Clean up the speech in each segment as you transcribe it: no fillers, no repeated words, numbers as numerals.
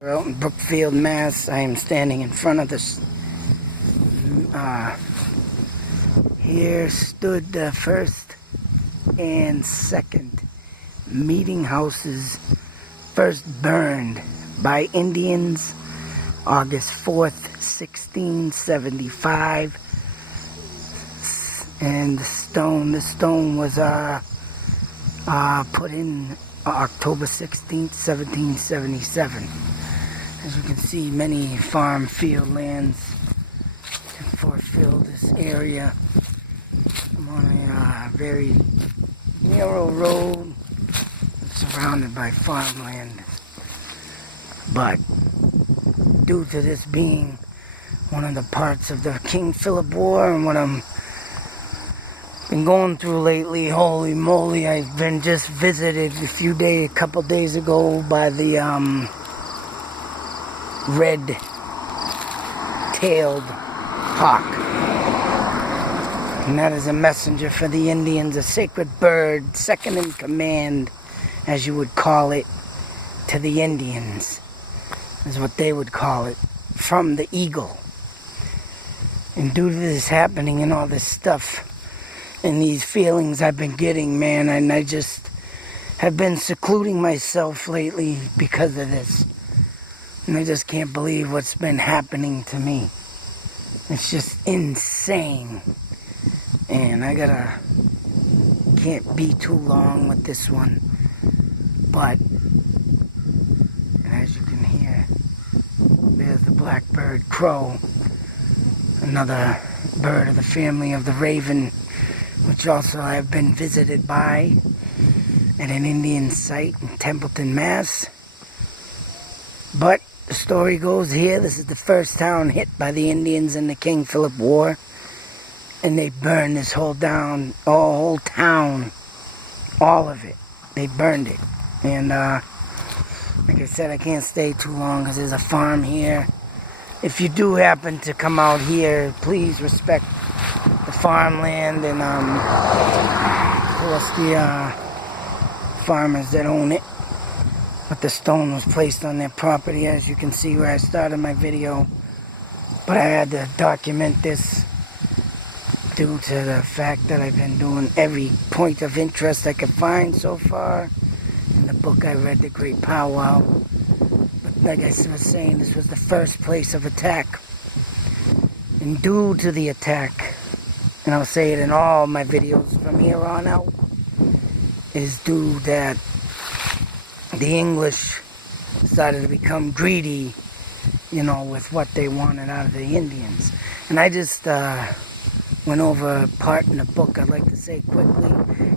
Out in Brookfield, Mass. I am standing in front of this. Here stood the first and second meeting houses, first burned by Indians, August 4th, 1675. And the stone was put in October 16th, 1777. As you can see, many farm field lands fulfill this area. I'm on a very narrow road surrounded by farmland. But due to this being one of the parts of the King Philip War and what I'm been going through lately, holy moly, I've been just visited a couple days ago by the red-tailed hawk. And that is a messenger for the Indians, a sacred bird, second in command, as you would call it, to the Indians, is what they would call it, from the eagle. And due to this happening and all this stuff, and these feelings I've been getting, man, and I just have been secluding myself lately because of this. And I just can't believe what's been happening to me. It's just insane. And can't be too long with this one. But, and as you can hear, there's the blackbird crow, another bird of the family of the raven, which also I have been visited by at an Indian site in Templeton, Mass. But the story goes here, this is the first town hit by the Indians in the King Philip War. And they burned this whole town, all of it. They burned it. And like I said, I can't stay too long because there's a farm here. If you do happen to come out here, please respect the farmland and of course the farmers that own it. But the stone was placed on their property, as you can see where I started my video. But I had to document this due to the fact that I've been doing every point of interest I could find so far. In the book I read, The Great Powwow. But like I was saying, this was the first place of attack. And due to the attack, and I'll say it in all my videos from here on out, is due that the English started to become greedy, with what they wanted out of the Indians. And I just went over a part in the book I'd like to say quickly.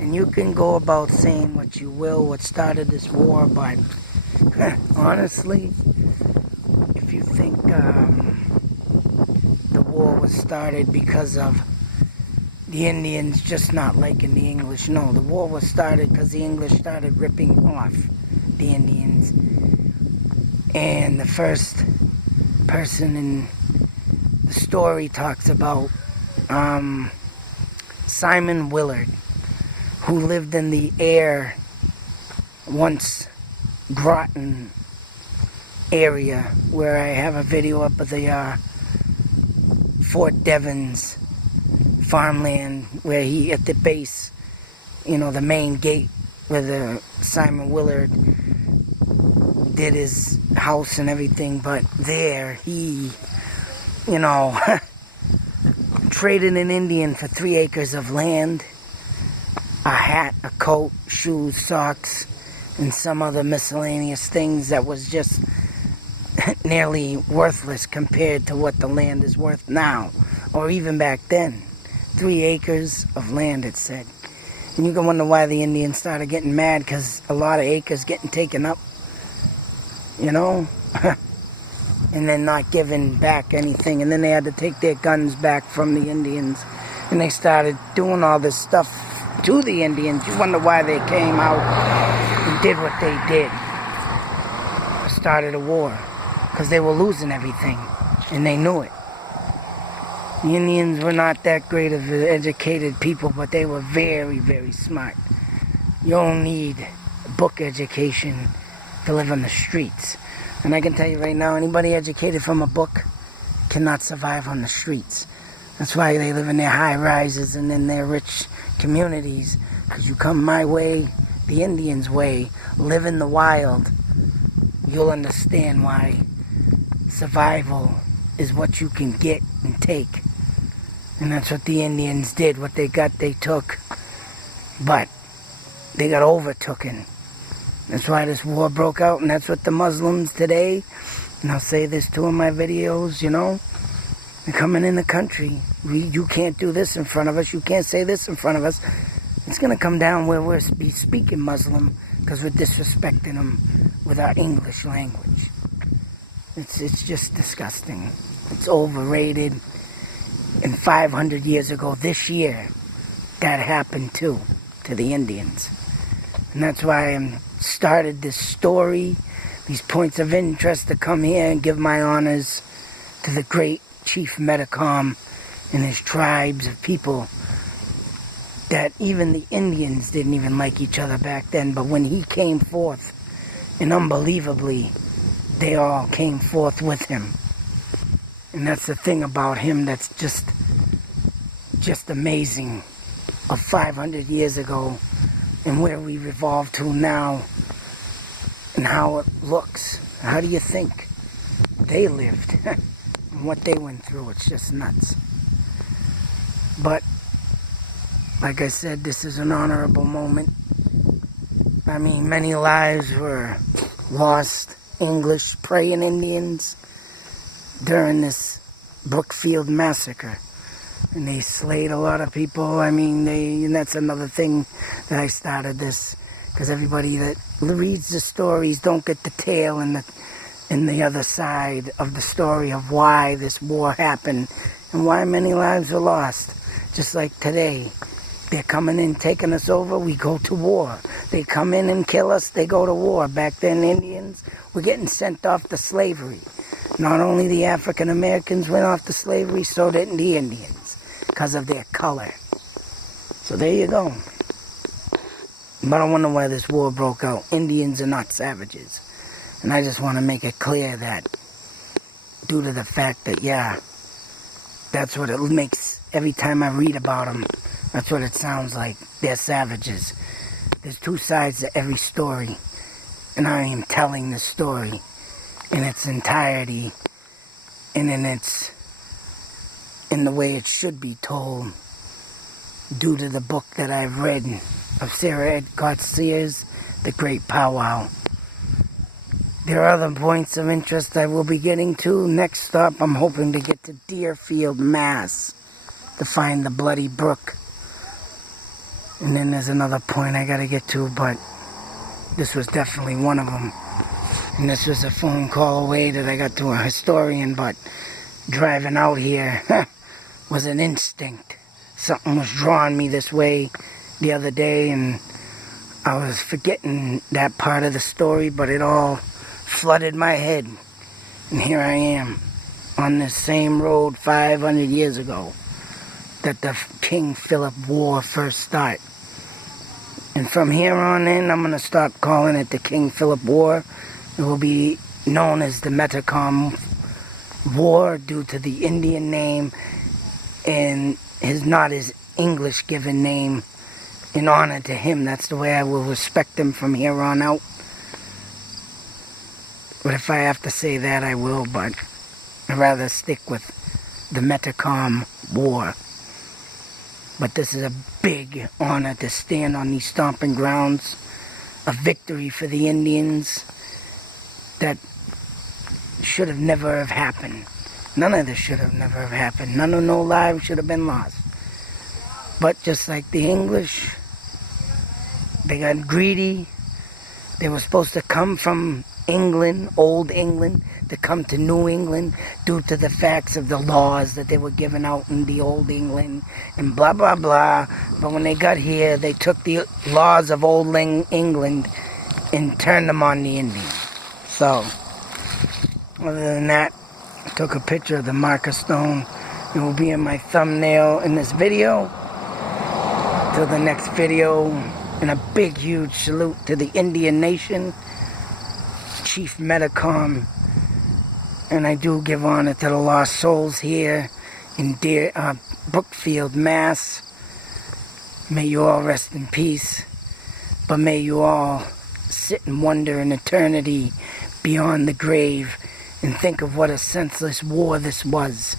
And you can go about saying what you will, what started this war, but honestly, if you think the war was started because of the Indians just not liking the English. No, the war was started because the English started ripping off the Indians. And the first person in the story talks about Simon Willard, who lived in the once Groton area, where I have a video up of the Fort Devens farmland, where he, at the base, the main gate where the Simon Willard did his house and everything. But there he, traded an Indian for 3 acres of land, a hat, a coat, shoes, socks, and some other miscellaneous things that was just nearly worthless compared to what the land is worth now, or even back then. 3 acres of land, it said. And you can wonder why the Indians started getting mad, because a lot of acres getting taken up, and then not giving back anything. And then they had to take their guns back from the Indians, and they started doing all this stuff to the Indians. You wonder why they came out and did what they did. Started a war, because they were losing everything, and they knew it. The Indians were not that great of educated people, but they were very, very smart. You don't need book education to live on the streets. And I can tell you right now, anybody educated from a book cannot survive on the streets. That's why they live in their high rises and in their rich communities. Because you come my way, the Indians' way, live in the wild, you'll understand why survival is what you can get and take. And that's what the Indians did. What they got, they took. But they got overtooken. That's why this war broke out, and that's what the Muslims today, and I'll say this too in my videos, you know, they're coming in the country. You can't do this in front of us. You can't say this in front of us. It's going to come down where we're speaking Muslim because we're disrespecting them with our English language. It's just disgusting. It's overrated. And 500 years ago, this year, that happened too, to the Indians. And that's why I started this story, these points of interest, to come here and give my honors to the great Chief Metacom and his tribes of people that even the Indians didn't even like each other back then. But when he came forth, and unbelievably, they all came forth with him. And that's the thing about him that's just amazing, of 500 years ago and where we've evolved to now and how it looks. How do you think they lived and what they went through? It's just nuts. But like I said, this is an honorable moment. I mean, many lives were lost, English praying Indians, during this Brookfield massacre. And they slayed a lot of people. I mean, and that's another thing that I started this, because everybody that reads the stories don't get the tale and the other side of the story of why this war happened and why many lives were lost. Just like today, they're coming in, taking us over, we go to war. They come in and kill us, they go to war. Back then, Indians were getting sent off to slavery. Not only the African Americans went off to slavery, so did the Indians, because of their color. So there you go. But I wonder why this war broke out. Indians are not savages. And I just want to make it clear that, due to the fact that, yeah, that's what it makes every time I read about them. That's what it sounds like. They're savages. There's two sides to every story. And I am telling the story in its entirety and in the way it should be told, due to the book that I've read of Sarah Garcia's The Great Powwow. There are other points of interest I will be getting to. Next stop, I'm hoping to get to Deerfield, Mass, to find the Bloody Brook. And then there's another point I gotta get to, but this was definitely one of them. And this was a phone call away that I got to a historian, but driving out here was an instinct. Something was drawing me this way the other day, and I was forgetting that part of the story, but it all flooded my head. And here I am, on this same road 500 years ago that the King Philip War first started. And from here on in, I'm going to stop calling it the King Philip War. It will be known as the Metacom War due to the Indian name and not his English given name, in honor to him. That's the way I will respect him from here on out. But if I have to say that, I will, but I'd rather stick with the Metacom War. But this is a big honor to stand on these stomping grounds, a victory for the Indians that should have never have happened. None of this should have never have happened. No lives should have been lost. But just like the English, they got greedy. They were supposed to come from England, old England, to come to New England due to the facts of the laws that they were given out in the old England and blah, blah, blah. But when they got here, they took the laws of old England and turned them on the Indians. So, other than that, I took a picture of the marker stone. It will be in my thumbnail in this video. Till the next video, and a big, huge salute to the Indian nation, Chief Metacom, And I do give honor to the lost souls here in Brookfield, Mass. May you all rest in peace. But may you all sit and wonder in eternity beyond the grave and think of what a senseless war this was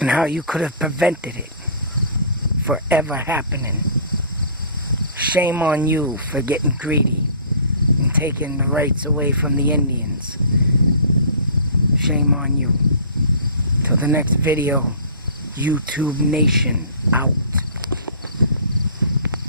and how you could have prevented it from ever happening. Shame on you for getting greedy and taking the rights away from the Indians. Shame on you. Till the next video, YouTube Nation out.